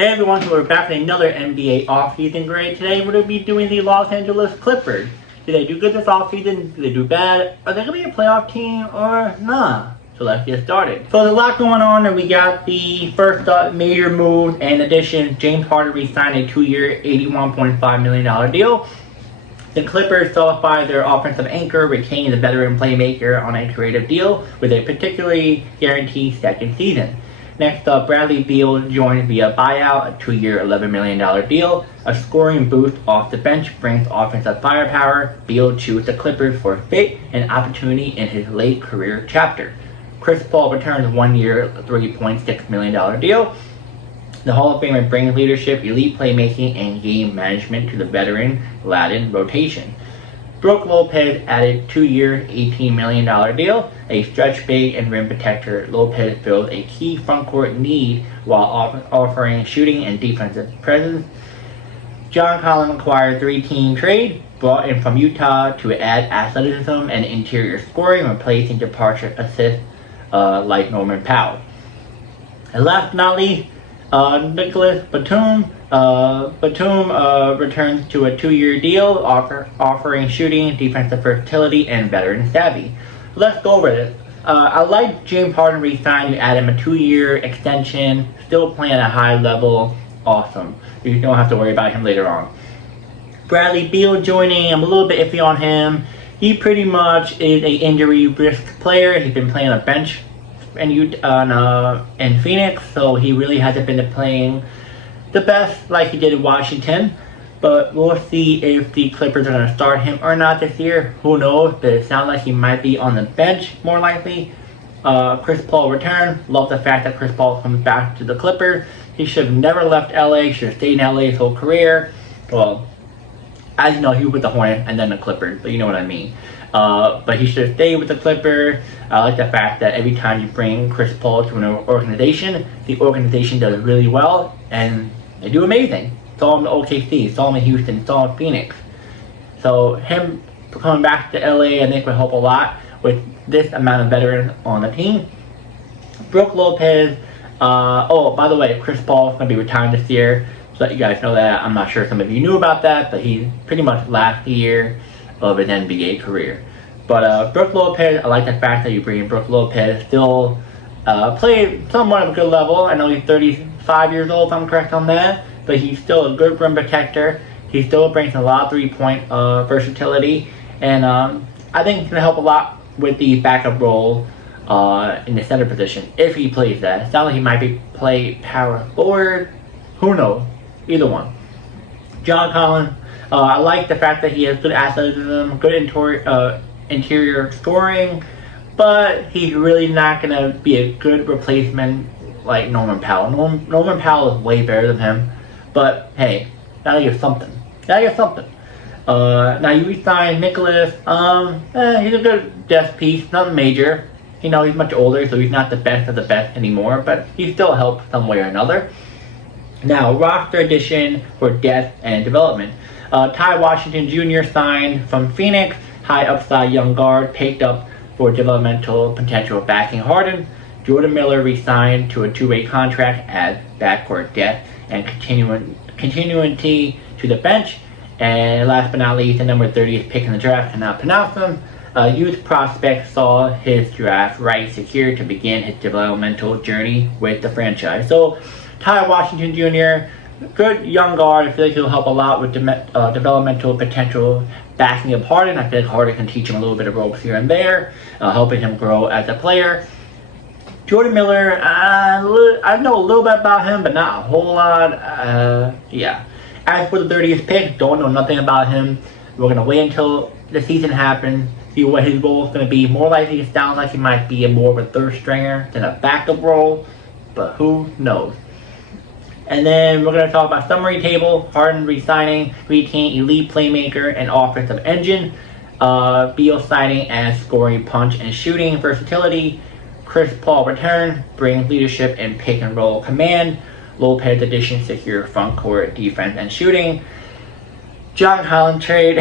Hey everyone, so we're back with another NBA offseason grade. Today we're going to be doing the Los Angeles Clippers. Did they do good this offseason? Did they do bad? Are they going to be a playoff team or nah? So let's get started. So there's a lot going on, and we got the first major move and addition. James Harden re-signed a 2-year, $81.5 million deal. The Clippers solidified their offensive anchor, retaining the veteran playmaker on a creative deal with a particularly guaranteed second season. Next up, Bradley Beal joined via buyout, a 2-year, $11 million deal. A scoring boost off the bench brings offensive firepower. Beal chose the Clippers for fit and opportunity in his late career chapter. Chris Paul returns a 1-year, $3.6 million deal. The Hall of Famer brings leadership, elite playmaking, and game management to the veteran Latin rotation. Brook Lopez added 2-year, $18 million deal. A stretch big and rim protector, Lopez fills a key frontcourt need while offering shooting and defensive presence. John Collins acquired 3-team trade, brought in from Utah to add athleticism and interior scoring, replacing departure assists like Norman Powell. And last but not least, Nicholas Batum. Returns to a 2-year deal, offering shooting, defensive versatility, and veteran savvy. Let's go over this. I like James Harden re-signed. You add him a 2-year extension, still playing at a high level. Awesome. You don't have to worry about him later on. Bradley Beal joining. I'm a little bit iffy on him. He pretty much is a injury risk player. He's been playing on the bench in Phoenix, so he really hasn't been playing the best like he did in Washington. But we'll see if the Clippers are going to start him or not this year. Who knows? But it sounds like he might be on the bench more likely. Chris Paul returned. Love the fact that Chris Paul comes back to the Clippers. He should have never left LA. Should have stayed in LA his whole career. Well, as you know, he was with the Hornets and then the Clippers, but you know what I mean. But he should have stayed with the Clippers. I like the fact that every time you bring Chris Paul to an organization, the organization does really well, and they do amazing. Saw him in OKC, saw him in Houston, saw him in Phoenix. So him coming back to LA, I think would help a lot with this amount of veterans on the team. Brook Lopez. By the way, Chris Paul is going to be retiring this year. So let you guys know that. I'm not sure some of you knew about that, but he's pretty much last year of his NBA career. But Brook Lopez, I like the fact that you bring in Brook Lopez. Still played somewhat of a good level. I know he's 35 years old, if I'm correct on that. But he's still a good rim protector. He still brings a lot of three-point versatility. And I think he's going to help a lot with the backup role in the center position, if he plays that. It sounds like he might play power forward. Who knows? Either one. John Collins. I like the fact that he has good athleticism, good interior scoring, but he's really not going to be a good replacement like Norman Powell. Norman Powell is way better than him, but hey, gotta get something. Now you re-sign Nicholas. He's a good depth piece, nothing major. You know, he's much older, so he's not the best of the best anymore, but he still helps some way or another. Now, roster addition for depth and development. Ty Washington Jr. signed from Phoenix, high upside young guard, picked up for developmental potential backing Harden. Jordan Miller re-signed to a 2-way contract, adds backcourt depth and continuity to the bench. And last but not least, the number 30th pick in the draft, cannot pronounce him. Youth prospect saw his draft right secured to begin his developmental journey with the franchise. So, Ty Washington Jr., good young guard. I feel like he'll help a lot with developmental potential backing of Harden. I feel like Harden can teach him a little bit of ropes here and there, helping him grow as a player. Jordan Miller, I know a little bit about him, but not a whole lot. Yeah. As for the 30th pick, don't know nothing about him. We're going to wait until the season happens, see what his role is going to be. More likely, it sounds like he might be more of a third stringer than a backup role, but who knows. And then we're going to talk about summary table. Harden re-signing, retain elite playmaker and offensive engine. Beal signing as scoring punch and shooting versatility. Chris Paul return, brings leadership and pick and roll command. Lopez addition, secure front court defense and shooting. John Collins trade,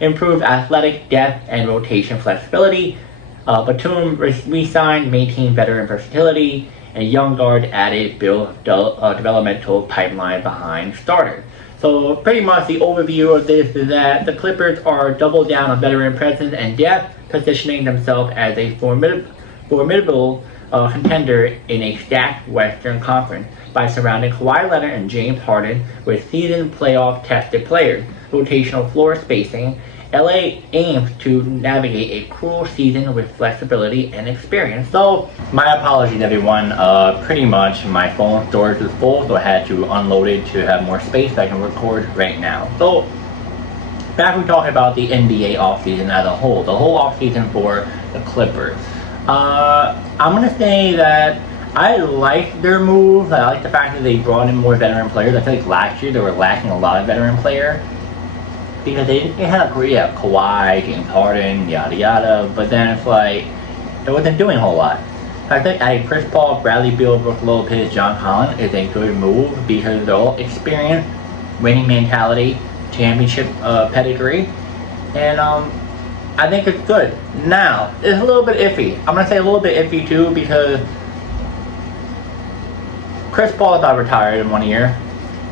improved athletic depth and rotation flexibility. Batum re-signed, maintained veteran versatility. a young guard added, build a developmental pipeline behind starters. So pretty much the overview of this is that the Clippers are double down on veteran presence and depth, positioning themselves as a formidable contender in a stacked Western Conference by surrounding Kawhi Leonard and James Harden with seasoned playoff tested players. Rotational floor spacing, LA aims to navigate a cruel season with flexibility and experience. So, my apologies everyone, pretty much my phone storage is full, so I had to unload it to have more space so I can record right now. So, back we talking about the NBA offseason as a whole, the whole offseason for the Clippers. I'm going to say that I like their moves. I like the fact that they brought in more veteran players. I feel like last year they were lacking a lot of veteran players. Because they had Kawhi, James Harden, yada yada, but then it's like, it wasn't doing a whole lot. I think adding Chris Paul, Bradley Beal, Brook Lopez, John Collins is a good move because they're all experienced, winning mentality, championship pedigree, and I think it's good. Now, it's a little bit iffy. I'm going to say a little bit iffy too because Chris Paul is not retired in 1 year,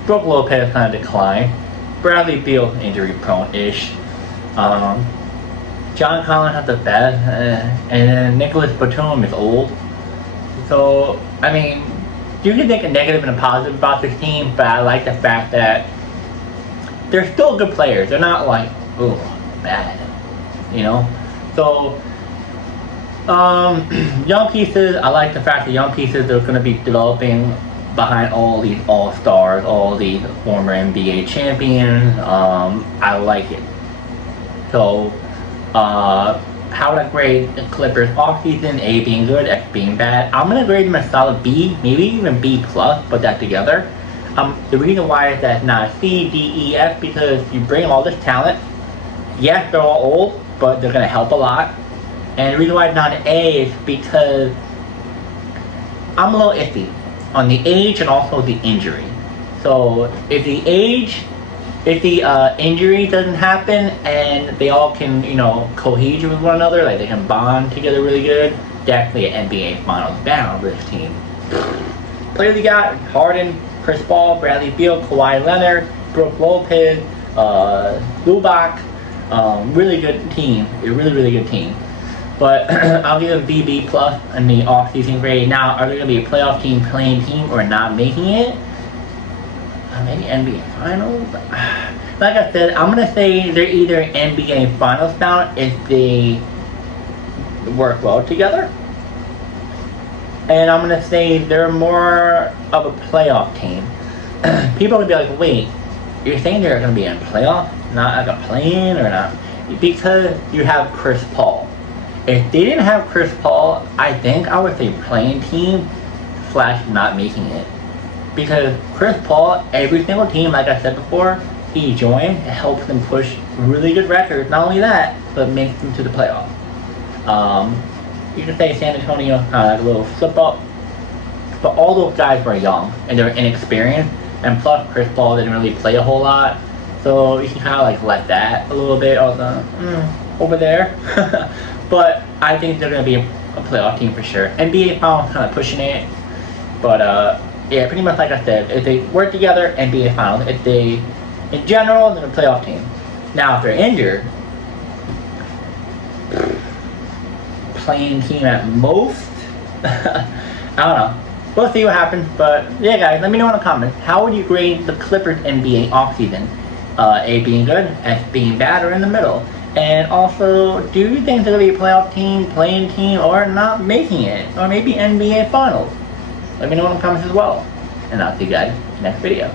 Brook Lopez kind of declined, Bradley Beal injury prone-ish. John Collins has the best, and then Nicholas Batum is old. So, I mean, you can think a negative and a positive about this team, but I like the fact that they're still good players. They're not like, ooh, bad, you know? So, young pieces, I like the fact that young pieces are going to be developing behind all these all-stars, all these former NBA champions. I like it. So, how would I grade the Clippers offseason? A being good, X being bad. I'm going to grade them a solid B, maybe even B+, put that together. The reason why is that it's not C, D, E, F, because you bring all this talent. Yes, they're all old, but they're going to help a lot. And the reason why it's not an A is because I'm a little iffy on the age and also the injury. So if the injury doesn't happen and they all can, cohege with one another, like they can bond together really good, definitely an NBA Finals bound for this team. Players we got: Harden, Chris Paul, Bradley Beal, Kawhi Leonard, Brook Lopez, Zubac. Really good team. A really, really good team. But I'll give them BB+ in the off-season grade. Now, are they going to be a playoff team, playing team, or not making it? Maybe NBA Finals? Like I said, I'm going to say they're either NBA Finals bound if they work well together. And I'm going to say they're more of a playoff team. People will be like, wait, you're saying they're going to be in playoff, not like a play-in or not? Because you have Chris Paul. If they didn't have Chris Paul, I think I would say playing team / not making it. Because Chris Paul, every single team, like I said before, he joined, it helps them push really good records. Not only that, but makes them to the playoffs. You can say San Antonio, like a little slip up. But all those guys were young and they were inexperienced. And plus, Chris Paul didn't really play a whole lot. So you can kind of like let that a little bit over there. But I think they're going to be a playoff team for sure. NBA Finals kind of pushing it. But yeah, pretty much like I said, if they work together, NBA Finals. If they, in general, they're a playoff team. Now, if they're injured, playing team at most. I don't know. We'll see what happens. But yeah, guys, let me know in the comments. How would you grade the Clippers NBA offseason? A being good, F being bad, or in the middle? And also, do you think they're going to be a playoff team, playing team, or not making it? Or maybe NBA Finals? Let me know in the comments as well. And I'll see you guys next video.